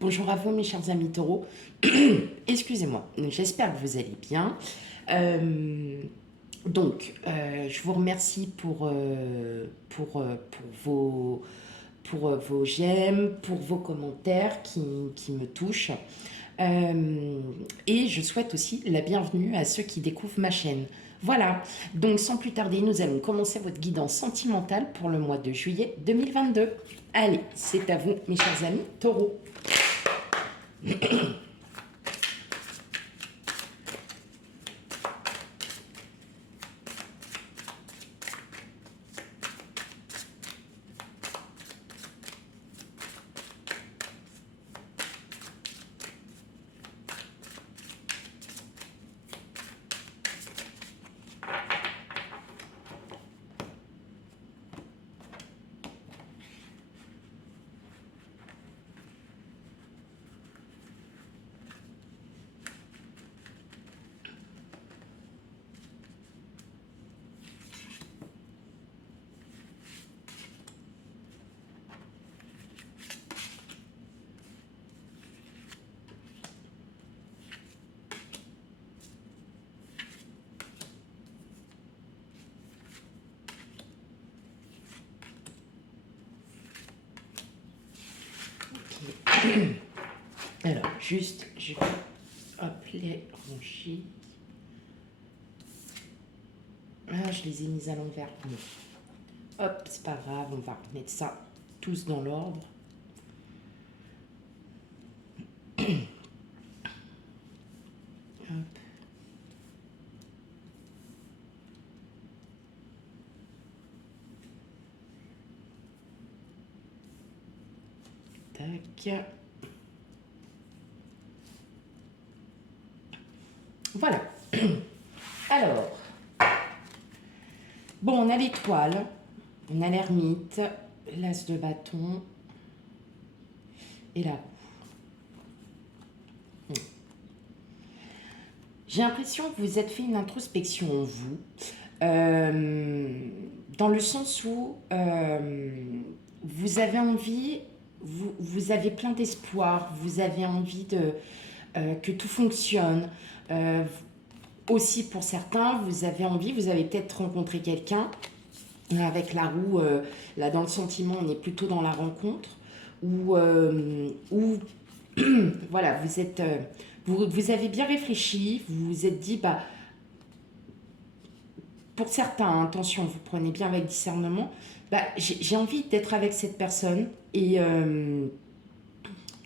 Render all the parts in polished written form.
Bonjour à vous mes chers amis taureaux. Excusez-moi, j'espère que vous allez bien. Je vous remercie pour vos j'aime, pour vos commentaires qui me touchent. Et je souhaite aussi la bienvenue à ceux qui découvrent ma chaîne. Voilà, donc sans plus tarder, nous allons commencer votre guidance sentimentale pour le mois de juillet 2022. Allez, c'est à vous mes chers amis taureaux. Alors, juste, je vais hop, les ranger. Ah, je les ai mis à l'envers. Bon. Hop, c'est pas grave, on va remettre ça tous dans l'ordre. Hop. Tac. Voilà. Alors, bon, on a l'étoile, on a l'ermite, l'as de bâton et la roue. J'ai l'impression que vous êtes fait une introspection en vous, dans le sens où vous avez envie, vous avez plein d'espoir, vous avez envie que tout fonctionne. Aussi pour certains, vous avez envie, vous avez peut-être rencontré quelqu'un. Avec la roue, là dans le sentiment, on est plutôt dans la rencontre, où voilà, vous avez bien réfléchi, vous vous êtes dit, bah, pour certains, hein, attention, vous prenez bien avec discernement, bah, j'ai envie d'être avec cette personne et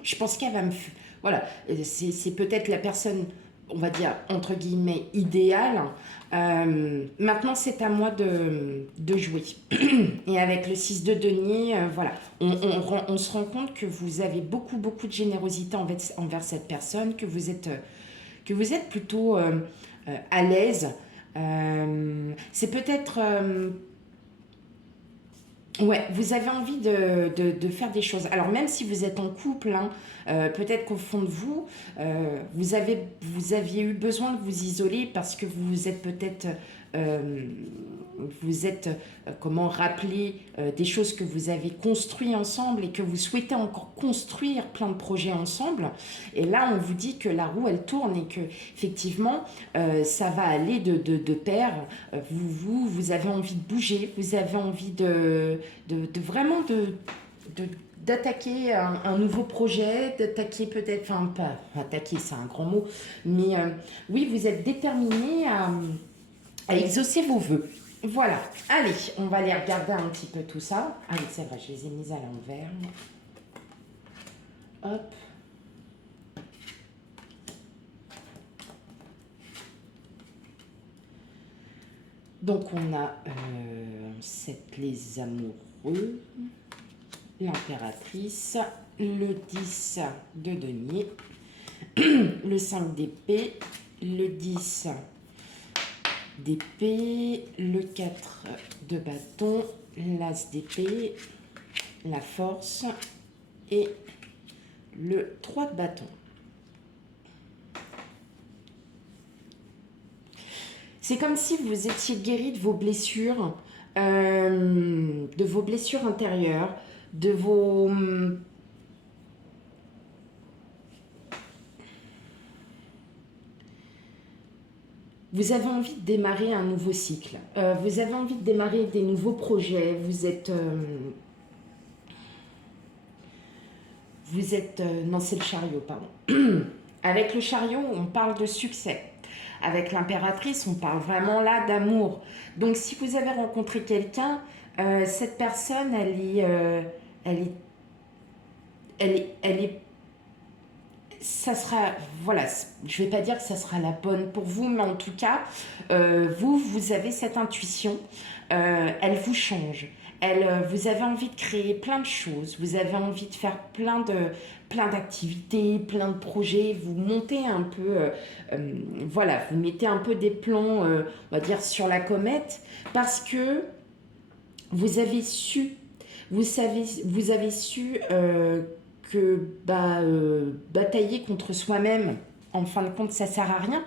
je pense qu'elle va me... Voilà, c'est peut-être la personne, on va dire, entre guillemets, idéale. Maintenant, c'est à moi de jouer. Et avec le 6 de denier, voilà, on se rend compte que vous avez beaucoup, beaucoup de générosité envers cette personne, que vous êtes plutôt à l'aise. C'est peut-être... ouais, vous avez envie de faire des choses. Alors même si vous êtes en couple, hein, peut-être qu'au fond de vous, vous aviez eu besoin de vous isoler parce que vous êtes peut-être... euh, vous êtes, comment rappeler des choses que vous avez construites ensemble et que vous souhaitez encore construire plein de projets ensemble. Et là, on vous dit que la roue, elle tourne et que effectivement, ça va aller de pair. Vous avez envie de bouger, vous avez envie vraiment d'attaquer un nouveau projet, d'attaquer peut-être, enfin pas attaquer, c'est un grand mot, mais oui, vous êtes déterminé à exaucer vos vœux. Voilà, allez, on va aller regarder un petit peu tout ça. Allez, c'est vrai, je les ai mises à l'envers. Hop. Donc on a 7 les amoureux, l'impératrice, le 10 de denier, le 5 d'épée, le 10 d'épée, le 4 de bâton, l'as d'épée, la force et le 3 de bâton. C'est comme si vous étiez guéri de vos blessures intérieures, de vos Vous avez envie de démarrer un nouveau cycle. Vous avez envie de démarrer des nouveaux projets. Non, c'est le chariot, pardon. Avec le chariot, on parle de succès. Avec l'impératrice, on parle vraiment là d'amour. Donc, si vous avez rencontré quelqu'un, cette personne, elle est, elle est, ça sera, voilà, je vais pas dire que ça sera la bonne pour vous, mais en tout cas, vous avez cette intuition, elle vous change. Vous avez envie de créer plein de choses, vous avez envie de faire plein d'activités, plein de projets, vous montez un peu, voilà, vous mettez un peu des plans, on va dire, sur la comète, parce que vous avez su, vous avez su que batailler contre soi-même, en fin de compte, ça sert à rien,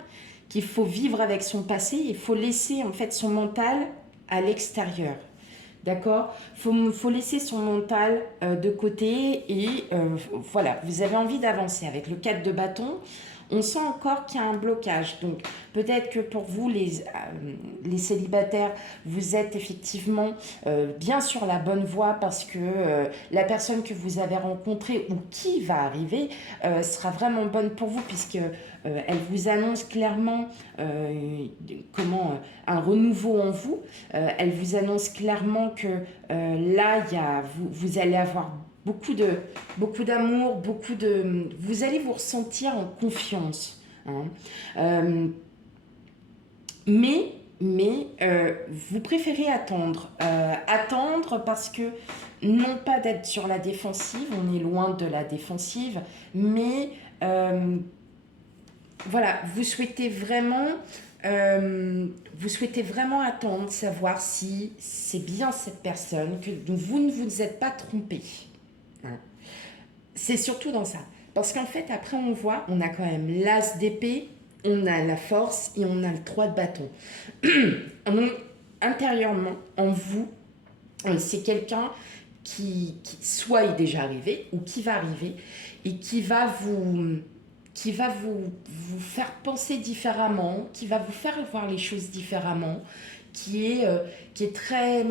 qu'il faut vivre avec son passé, il faut laisser en fait son mental à l'extérieur. D'accord. Faut laisser son mental de côté et voilà, vous avez envie d'avancer. Avec le 4 de bâton, on sent encore qu'il y a un blocage. Donc peut-être que pour vous, les célibataires, vous êtes effectivement bien sur la bonne voie parce que la personne que vous avez rencontrée ou qui va arriver sera vraiment bonne pour vous puisque elle vous annonce clairement un renouveau en vous. Elle vous annonce clairement que là, vous allez avoir beaucoup d'amour, vous allez vous ressentir en confiance. Hein. Vous préférez attendre. Attendre parce que, non pas d'être sur la défensive, on est loin de la défensive, mais voilà, vous souhaitez vraiment attendre, savoir si c'est bien cette personne, que vous ne vous êtes pas trompé. Hein. C'est surtout dans ça. Parce qu'en fait, après, on a quand même l'as d'épée, on a la force et on a le 3 de bâton. Donc, intérieurement, en vous, c'est quelqu'un qui soit est déjà arrivé ou qui va arriver et qui va vous faire penser différemment, qui va vous faire voir les choses différemment, qui est très...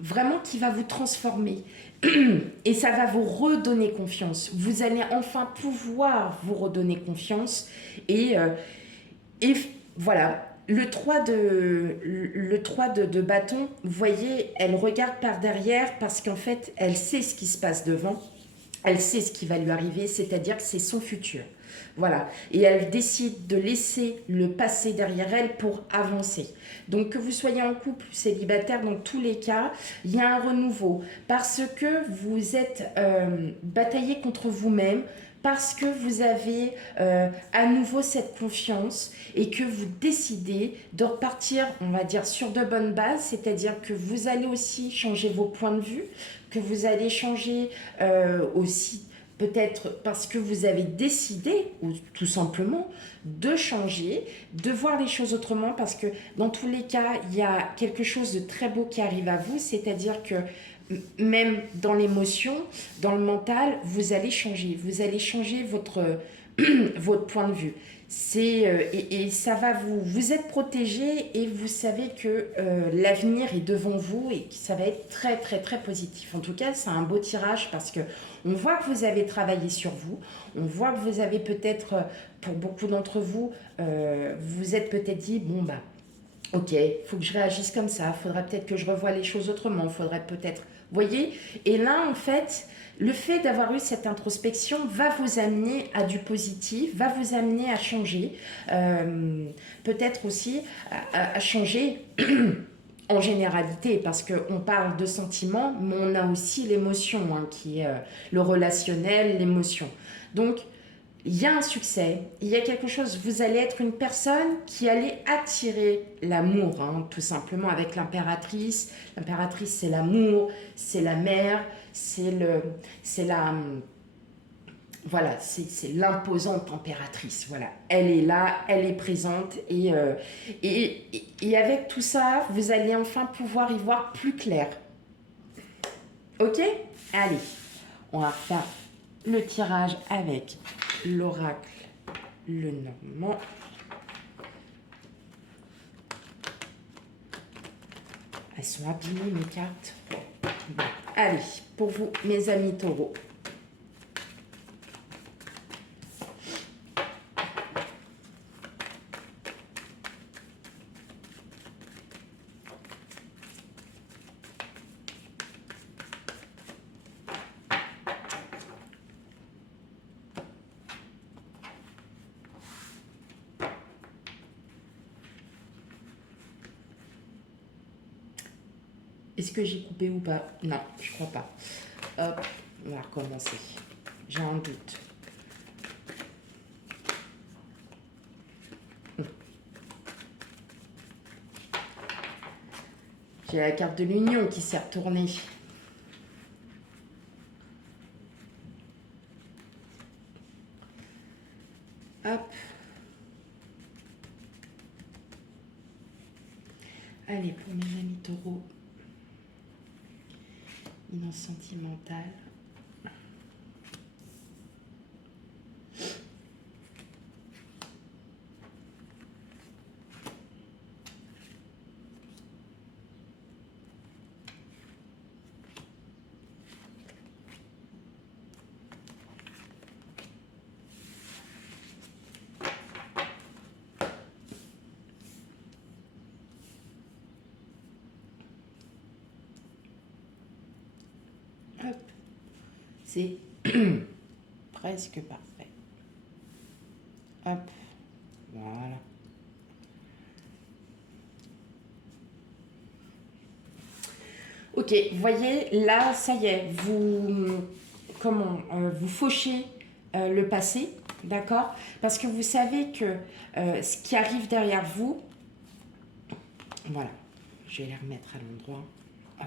vraiment qui va vous transformer. Et ça va vous redonner confiance. Vous allez enfin pouvoir vous redonner confiance. Et voilà, le 3 de bâton, vous voyez, elle regarde par derrière parce qu'en fait, elle sait ce qui se passe devant. Elle sait ce qui va lui arriver, c'est-à-dire que c'est son futur. Voilà. Et elle décide de laisser le passé derrière elle pour avancer. Donc que vous soyez en couple, célibataire, dans tous les cas, il y a un renouveau. Parce que vous êtes bataillé contre vous-même, parce que vous avez à nouveau cette confiance et que vous décidez de repartir, on va dire, sur de bonnes bases, c'est-à-dire que vous allez aussi changer vos points de vue, que vous allez changer aussi peut-être parce que vous avez décidé, ou tout simplement, de changer, de voir les choses autrement, parce que dans tous les cas, il y a quelque chose de très beau qui arrive à vous, c'est-à-dire que même dans l'émotion, dans le mental, vous allez changer votre point de vue. Et ça va vous êtes protégé et vous savez que l'avenir est devant vous et que ça va être très très très positif. En tout cas, c'est un beau tirage parce que on voit que vous avez travaillé sur vous, on voit que vous avez peut-être, pour beaucoup d'entre vous, vous êtes peut-être dit, bon bah, ok, il faut que je réagisse comme ça, il faudrait peut-être que je revoie les choses autrement, il faudrait peut-être... Voyez. Et là, en fait, le fait d'avoir eu cette introspection va vous amener à du positif, va vous amener à changer, peut-être aussi à changer en généralité, parce qu'on parle de sentiments, mais on a aussi l'émotion, hein, qui est le relationnel, l'émotion. Donc, il y a un succès, il y a quelque chose, vous allez être une personne qui allait attirer l'amour, hein, tout simplement avec l'impératrice. L'impératrice, c'est l'amour, c'est la mère, voilà, c'est l'imposante impératrice. Voilà, elle est là, elle est présente et avec tout ça, vous allez enfin pouvoir y voir plus clair. Ok? Allez, on va faire le tirage avec l'oracle Lenormand. Elles sont abîmées, mes cartes. Bon. Allez, pour vous, mes amis taureaux. Est-ce que j'ai coupé ou pas? Non, je crois pas. Hop, on va recommencer. J'ai un doute. J'ai la carte de l'union qui s'est retournée. Hop. Allez, pour mes amis taureaux. Sentimentale. Hop. C'est presque parfait. Hop. Voilà. Ok, vous voyez, là, ça y est, vous fauchez le passé, d'accord? Parce que vous savez que ce qui arrive derrière vous, voilà, je vais les remettre à l'endroit. Hop.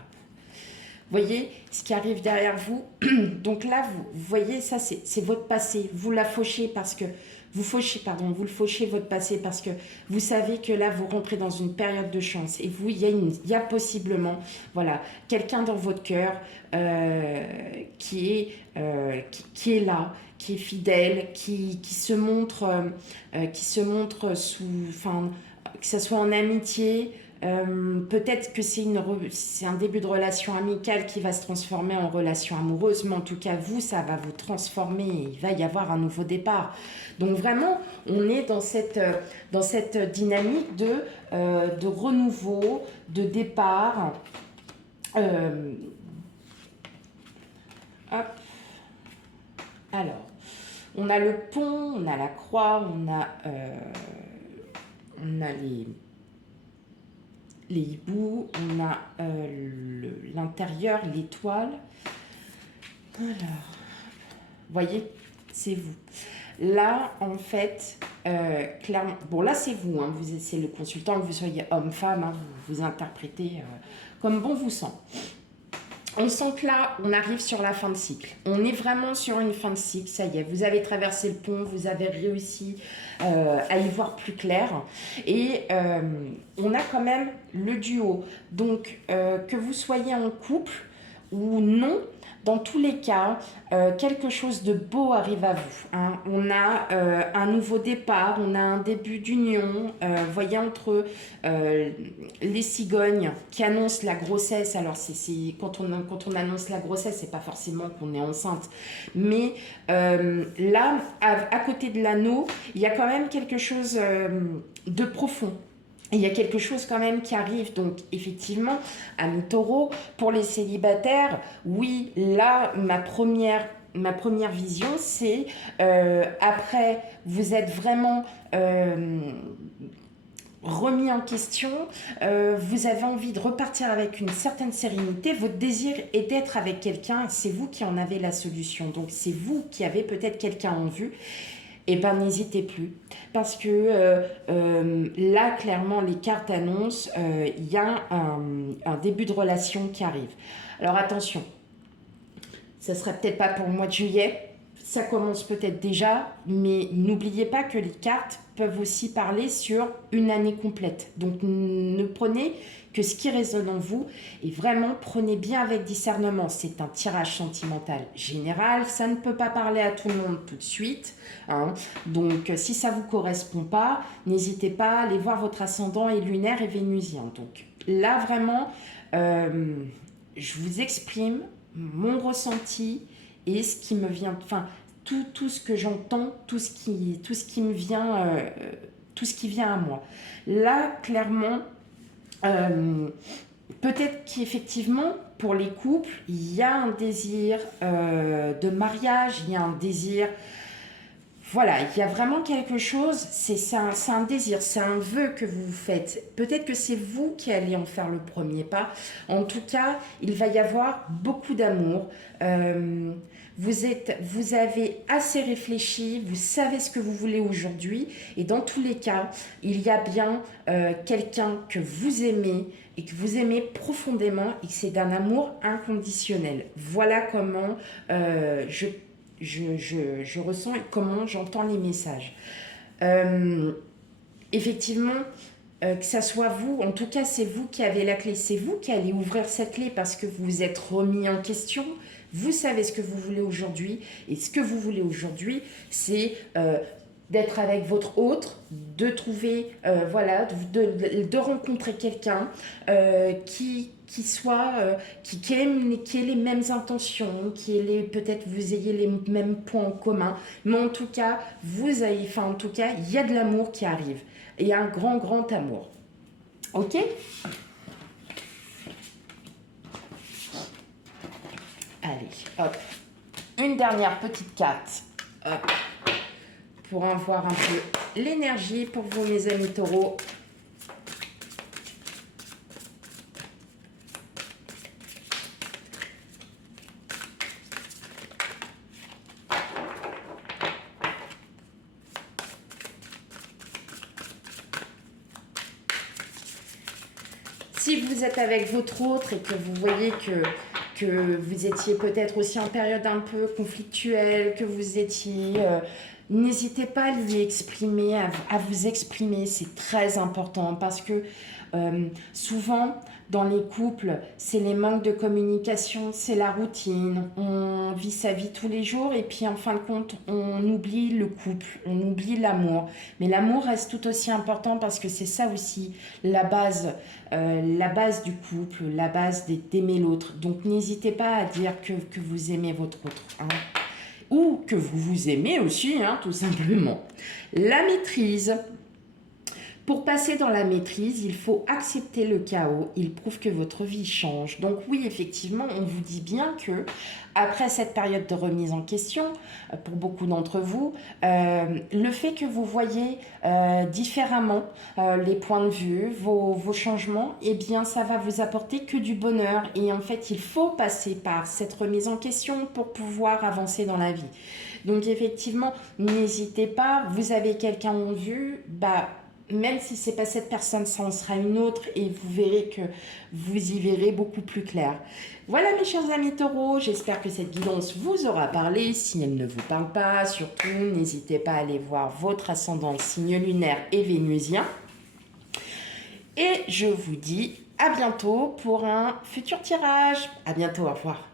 Vous voyez, ce qui arrive derrière vous, donc là, vous voyez, ça, c'est votre passé. Vous la fauchez parce que, vous le fauchez votre passé parce que vous savez que là, vous rentrez dans une période de chance. Et vous, il y a possiblement, voilà, quelqu'un dans votre cœur qui est là, qui est fidèle, qui se montre sous, enfin, que ce soit en amitié. Peut-être que c'est un début de relation amicale qui va se transformer en relation amoureuse, mais en tout cas, vous, ça va vous transformer. Il va y avoir un nouveau départ. Donc vraiment, on est dans cette dynamique de renouveau, de départ. Hop. Alors, on a le pont, on a la croix, on a les hiboux, on a l'intérieur, l'étoile. Alors, voyez, c'est vous. Là, en fait, clairement, bon là c'est vous, hein, c'est le consultant, que vous soyez homme-femme, hein, vous interprétez comme bon vous semble. On sent que là, on arrive sur la fin de cycle. On est vraiment sur une fin de cycle, ça y est. Vous avez traversé le pont, vous avez réussi à y voir plus clair. Et on a quand même le duo. Donc, que vous soyez en couple ou non, dans tous les cas, quelque chose de beau arrive à vous. Hein. On a un nouveau départ, on a un début d'union, voyez, entre les cigognes qui annoncent la grossesse. Alors, quand on annonce la grossesse, c'est pas forcément qu'on est enceinte. Mais là, à côté de l'anneau, il y a quand même quelque chose de profond. Il y a quelque chose quand même qui arrive, donc effectivement, amis taureau, pour les célibataires, oui, là, ma première vision, c'est après, vous êtes vraiment remis en question, vous avez envie de repartir avec une certaine sérénité, votre désir est d'être avec quelqu'un, c'est vous qui en avez la solution, donc c'est vous qui avez peut-être quelqu'un en vue. Eh bien, n'hésitez plus. Parce que là, clairement, les cartes annoncent il y a un début de relation qui arrive. Alors, attention, ça ne serait peut-être pas pour le mois de juillet. Ça commence peut-être déjà, mais n'oubliez pas que les cartes peuvent aussi parler sur une année complète. Donc, ne prenez que ce qui résonne en vous et vraiment prenez bien avec discernement. C'est un tirage sentimental général, ça ne peut pas parler à tout le monde tout de suite. Hein. Donc, si ça ne vous correspond pas, n'hésitez pas à aller voir votre ascendant et lunaire et vénusien. Donc, là, vraiment, je vous exprime mon ressenti et ce qui me vient, enfin, tout ce que j'entends, tout ce qui me vient, tout ce qui vient à moi. Là, clairement, peut-être qu'effectivement, pour les couples, il y a un désir de mariage, il y a un désir. Voilà, il y a vraiment quelque chose, c'est un désir, c'est un vœu que vous vous faites. Peut-être que c'est vous qui allez en faire le premier pas. En tout cas, il va y avoir beaucoup d'amour. Vous avez assez réfléchi, vous savez ce que vous voulez aujourd'hui. Et dans tous les cas, il y a bien quelqu'un que vous aimez et que vous aimez profondément et que c'est d'un amour inconditionnel. Voilà comment je ressens et comment j'entends les messages. Effectivement, que ça soit vous, en tout cas c'est vous qui avez la clé, c'est vous qui allez ouvrir cette clé parce que vous vous êtes remis en question, vous savez ce que vous voulez aujourd'hui, et ce que vous voulez aujourd'hui, c'est d'être avec votre autre, de trouver, voilà, de rencontrer quelqu'un qui soit, qui ait les mêmes intentions, peut-être vous ayez les mêmes points en commun, mais en tout cas, en tout cas, il y a de l'amour qui arrive, et un grand, grand amour. Ok ? Allez, hop. Une dernière petite carte. Hop. Pour en voir un peu l'énergie pour vous, mes amis taureaux. Si vous êtes avec votre autre et que vous voyez que vous étiez peut-être aussi en période un peu conflictuelle, que vous étiez... n'hésitez pas à lui exprimer, à vous exprimer, c'est très important parce que souvent dans les couples, c'est les manques de communication, c'est la routine, on vit sa vie tous les jours et puis en fin de compte, on oublie le couple, on oublie l'amour. Mais l'amour reste tout aussi important parce que c'est ça aussi la base du couple, la base d'aimer l'autre. Donc n'hésitez pas à dire que vous aimez votre autre, hein. Ou que vous vous aimez aussi, hein, tout simplement. La maîtrise. Pour passer dans la maîtrise, il faut accepter le chaos. Il prouve que votre vie change. Donc oui, effectivement, on vous dit bien que après cette période de remise en question, pour beaucoup d'entre vous, le fait que vous voyez différemment les points de vue, vos changements, eh bien, ça va vous apporter que du bonheur. Et en fait, il faut passer par cette remise en question pour pouvoir avancer dans la vie. Donc effectivement, n'hésitez pas. Vous avez quelqu'un en vue, même si c'est pas cette personne, ça en sera une autre et vous verrez que vous y verrez beaucoup plus clair. Voilà mes chers amis taureaux, j'espère que cette guidance vous aura parlé. Si elle ne vous parle pas, surtout n'hésitez pas à aller voir votre ascendant, signe lunaire et vénusien. Et je vous dis à bientôt pour un futur tirage. À bientôt, au revoir.